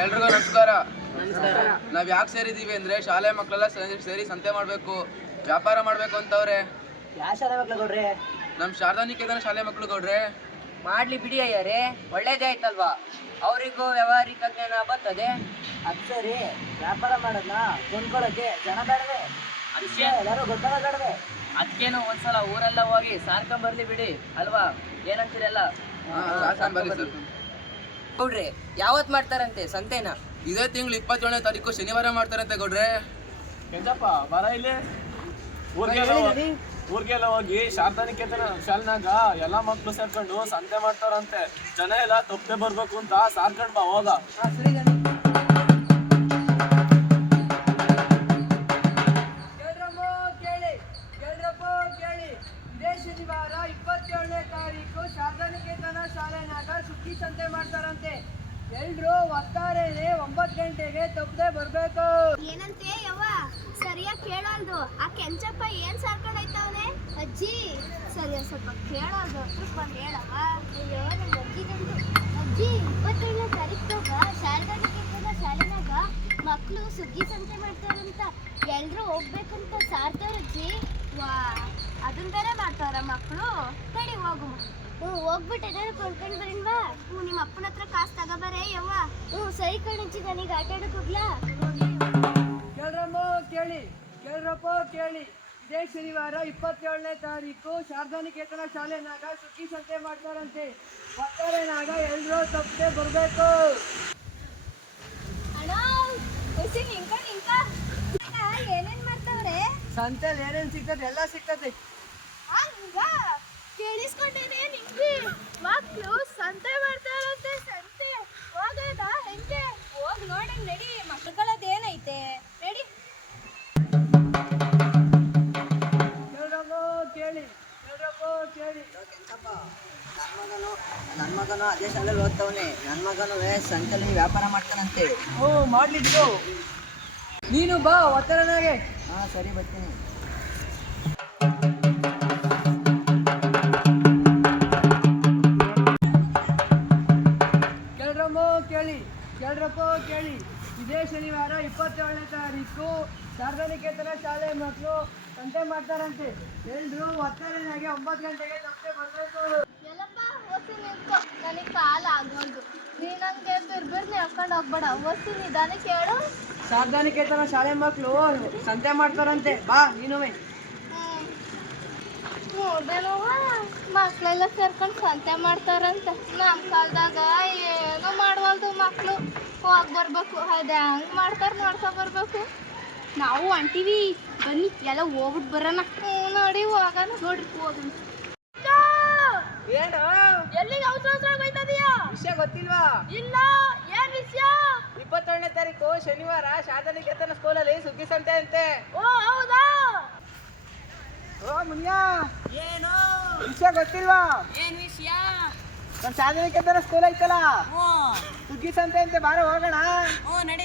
ಎಲ್ರಿಗೂ ನಮಸ್ಕಾರ. ನಾವ್ ಯಾಕೆ ಸೇರಿದೀವಿ ಅಂದ್ರೆ ಶಾಲೆ ಮಕ್ಕಳೆಲ್ಲ ಸೇರಿ ಸಂತೆ ಮಾಡ್ಬೇಕು, ವ್ಯಾಪಾರ ಮಾಡ್ಬೇಕು ಅಂತವ್ರೆ. ಯಾವ ಶಾಲೆ ಮಕ್ಳು ಗೌಡ್ರೆ? ನಮ್ ಶಾರದಾನಿಕೇತನ ಶಾಲೆ ಮಕ್ಳು ಗೌಡ್ರೆ. ಮಾಡ್ಲಿ ಬಿಡಿ ಅಯ್ಯರೇ, ಒಳ್ಳೇದೇ ಆಯ್ತಲ್ವಾ, ಅವರಿಗೂ ವ್ಯವಹಾರಿಕ ಜ್ಞಾನ ಬರ್ತದೆ. ಅದು ಸರಿ, ವ್ಯಾಪಾರ ಮಾಡೋದನ್ನ ಕೊಂಡ್ಕೊಳ್ಳೋಕೆ ಜನ ಬೇಡವೆ, ಅದಕ್ಕೆ ಎಲ್ಲರೂ ಗೊತ್ತಾಗಬೇಡವೆ. ಅದಕ್ಕೇನು ಒಂದ್ಸಲ ಊರೆಲ್ಲ ಹೋಗಿ ಸಾರ್ಕೊಂಡ್ ಬರ್ಲಿ ಬಿಡಿ ಅಲ್ವಾ, ಏನಂತೀರಲ್ಲ? ಗೌಡ್ರೆ, ಯಾವತ್ ಮಾಡ್ತಾರಂತೆ ಸಂತೆನ? ಇದೇ ತಿಂಗಳು 27ನೇ ತಾರೀಕು ಶನಿವಾರ ಮಾಡ್ತಾರಂತೆ ಗೌಡ್ರೆ. ಕೆಂಚಪ್ಪ ಬರ ಇಲ್ಲಿ. ಊರ್ಗೆಲ್ಲ ಹೋಗಿ ಶಾರದಾನಿಕೇತನ ಶಾಲೆನಾಗ ಎಲ್ಲಾ ಮಕ್ಳು ಸೇರ್ಕೊಂಡು ಸಂತೆ ಮಾಡ್ತಾರಂತೆ. ಜನ ಎಲ್ಲ ತಪ್ಪದೆ ಬರ್ಬೇಕು ಅಂತ ಸಾರ್ಕೊಂಡ್ ಬಾ ಹೋಗ. ಕೇಳಿ, ಇದೇ ಶನಿವಾರ 27ನೇ ತಾರೀಕು ಶಾರದಾನಿಕೇತನ ಶಾಲೆನಾಗ ಸುಗ್ಗಿ ಸಂತೆ ಮಾಡ್ತಾರಂತೆ. ಎಲ್ರು ಒತ್ತಾರೇನೆ 9 ಗಂಟೆಗೆ ತಪ್ಪದೆ ಬರ್ಬೇಕು. ಏನಂತೆ ಯವ್ವ, ಸರಿಯಾಗಿ ಕೇಳಲ್ದು. ಆ ಕೆಂಚಪ್ಪ ಏನ್ ಸಾರ್ಕೊಂಡೈತವನೆ? ಅಜ್ಜಿ ಸರಿಯಾಗಿ ಸ್ವಲ್ಪ ಕೇಳಲ್ದು, ಬಂದು ಹೇಳವ. ಅಯ್ಯೋ ನನ್ನ ಅಜ್ಜಿ 27ನೇ ತಾರೀಕಾಗ ಶಾರದಾನಿಕೇತನ ಶಾಲೆನಾಗ ಮಕ್ಕಳು ಸುಗ್ಗಿ ಸಂತೆ ಮಾಡ್ತಾರಂತ. ಎಲ್ರು ಹೋಗ್ಬೇಕಂತ ಸಾರ್ತಾರಜ್ಜಿ. ವಾ, ಅದನ್ನ ಬೇರೆ ಮಾಡ್ತಾರ ಮಕ್ಕಳು. ತಡಿ ಹೋಗು. ಹೋಗ್ಬಿಟ್ಟು ಏನಾದ್ರು ಕೊಂಡ್ಕೊಂಡು ಬರೀನ್ವಾ? ನಿಮ್ಮ ಅಪ್ಪನ ಹತ್ರ ಕಾಸು ತಗೋಬಾರೆ ಯವ್ವ. ಸರಿ ಕಣಜ್ಜಿ, ನನಗೆ ಆಟ ಆಡಕ್ ಹೋಗ್ಲಾ? ಕೇಳ್ರಪ್ಪ ಕೇಳಿ, ಇದೇ ಶನಿವಾರ 27ನೇ ತಾರೀಕು ಶಾರದಾನಿಕೇತನ ಶಾಲೆನಾಗ ಸುಗ್ಗಿ ಸಂತೆ ಮಾಡ್ತಾರಂತೆ. ಒತ್ತಾರೆನಾಗ ಎಲ್ರು ತಪ್ಪದೆ ಬರ್ಬೇಕು. ಏನೇನ್ ಮಾಡ್ತಾವ್ರೆ ಸಂತೆಲಿ ಏನೇನ್ ಸಿಗ್ತದೆ ಎಲ್ಲ ಸಿಗ್ತದೆ. ಕೇಳಿಸ್ಕೊಂಡಿನಿ ನಿಂಗೆ, ಮಕ್ಳು ಸಂತೆ ಮಾಡ್ತಾರಂತೆ. ಸಂತೆ ಹೋಗೋದ ಹೆಂಗೆ? ಹೋಗ್ ನೋಡಿ ನಡಿ, ಮಕ್ಕಳದೇನೈತೆ ನಡಿ. ಕೇಳಿ ನನ್ನ ಮಗನು ಅದೇ ಶಾಲೆಯಲ್ಲಿ ಓದ್ತವನೆ. ನನ್ನ ಮಗನು ಸಂತೆಲಿ ವ್ಯಾಪಾರ ಮಾಡ್ತಾನಂತೆ. ಮಾಡ್ಲಿ ಬಿಡು, ನೀನು ಬಾ ಒತ್ತಡನಾಗೆ. ಹಾ ಸರಿ, ಬರ್ತೀನಿ. ಕೇಳಿ, ಇದೇ ಶನಿವಾರ 27ನೇ ತಾರೀಕು ಶಾರದಾನಿಕೇತನ ಶಾಲೆ ಮಕ್ಕಳು ಸಂತೆ ಮಾಡ್ತಾರಂತೆ. ಎಲ್ರು ಒತ್ತಾರೆನಾಗೆ 9 ಗಂಟೆಗೆ ತಪ್ಪದೆ ಬರ್ಬೇಕು. ಎಲ್ಲಪ್ಪ ಓದ್ತೀನಿ ನಿಂತ್ಕೊ, ನನಗೆ ಕಾಲ ಆಗೋದು. ನೀ ನಂಗೆ ಬಿರ್ಬಿರ್ನಿ ಹಾಕೊಂಡು ಹೋಗ್ಬೇಡ, ಓದ್ತೀನಿ ನಿಧಾನ ಕೇಳು. ಶಾರದಾನಿಕೇತನ ಶಾಲೆ ಮಕ್ಕಳು ಸಂತೆ ಮಾಡ್ತಾರಂತೆ, ಬಾ ನೀನುವೆ. ಮಕ್ಕಳೆಲ್ಲ ಸೇರ್ಕೊಂಡು ಸಂತೆ ಮಾಡ್ತಾರಂತ. ನಮ್ಮ ಕಾಲದಾಗ ಏನೋ ಮಾಡವಲ್ದು ಮಕ್ಕಳು. ಹೋಗಿ ಬರ್ಬೇಕು, ಅದೇ ಹಂಗೆ ಮಾಡ್ತಾರೆ, ನೋಡ್ಕೊ ಬರ್ಬೇಕು. ನಾವು ಅಂತೀವಿ, ಬನ್ನಿ ಎಲ್ಲ ಹೋಗ್ಬಿಟ್ಟು ಬರೋಣ. ನೋಡಿ ಹೋಗೋಣ, ನೋಡ್ರಿ ಹೋಗೋಣ. ಏನು ಎಲ್ಲಿಗೆ ಅವಸರ ಹೋಯ್ತದೀಯಾ? ವಿಷಯ ಗೊತ್ತಿಲ್ವಾ? ಇಲ್ಲ, ಏನ್ ವಿಷಯ? 27ನೇ ತಾರೀಕು ಶನಿವಾರ ಶಾರದಾನಿಕೇತನ ಸ್ಕೂಲಲ್ಲಿ ಸುಗ್ಗಿ ಸಂತೆ ಅಂತೆ. ಓ ಹೌದಾ? ಓ ಮುನಿಯಾ, ಏನು ವಿಷಯ ಗೊತ್ತಿಲ್ವಾ? ಏನ್ ವಿಷಯ? ನಮ್ಮ ಶಾರದಾನಿಕೇತನ ಸ್ಕೂಲ್ ಐತಲ್ಲ, ಸುಗ್ಗಿ ಸಂತೆ ಅಂತೆ, ಬಾರ ಹೋಗೋಣ. ನಡಿ